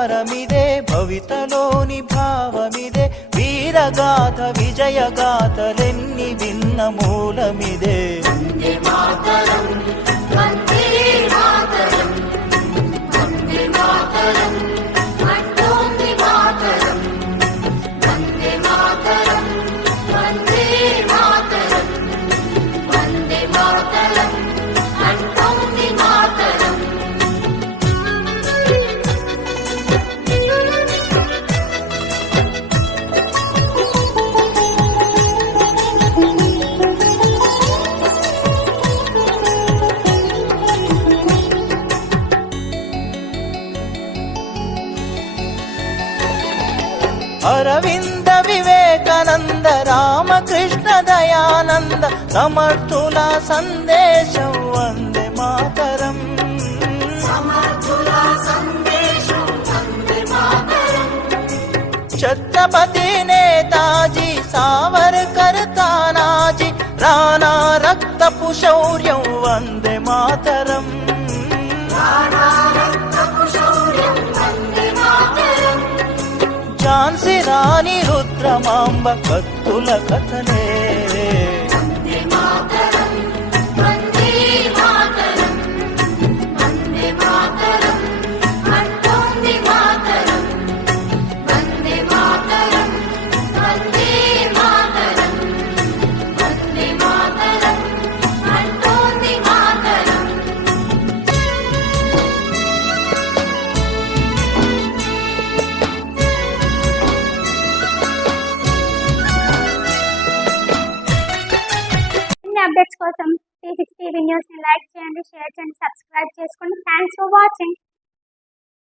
సారమిదే భవితలోని భావమిదే వీరగాథ విజయగాథలెన్ని విన్న మూలమిదే వందే మాతరం వందే మాతరం వందే మాతరం అంటోంది మాతరం వందే మాతరం వందే మాతరం వందే మాతరం అంటోంది మాతరం. అరవింద వివేకానంద రామకృష్ణ దయానంద సమర్థుల సందేశం వందే మాతరం సమర్థుల సందేశం వందే మాతరం. ఛత్రపతి నేతాజీ సావర్కర్ తానాజీ రాణా రక్తపు శౌర్యం వందే మాతరం రాణా రక్తపు శౌర్యం వందే మాతరం. ఝాన్సీ రాణి రుద్రమాంబ కత్తుల కథలే వందే మాతరం వందే మాతరం వందే మాతరం అంటోంది మాతరం వందే మాతరం వందే మాతరం వందే మాతరం అంటోంది మాతరం. అప్డేట్స్ కోసం 360 టీవీ న్యూస్ ని లైక్ చేయండి, షేర్ చేయండి, సబ్స్క్రైబ్ చేసుకోండి. Thanks for watching.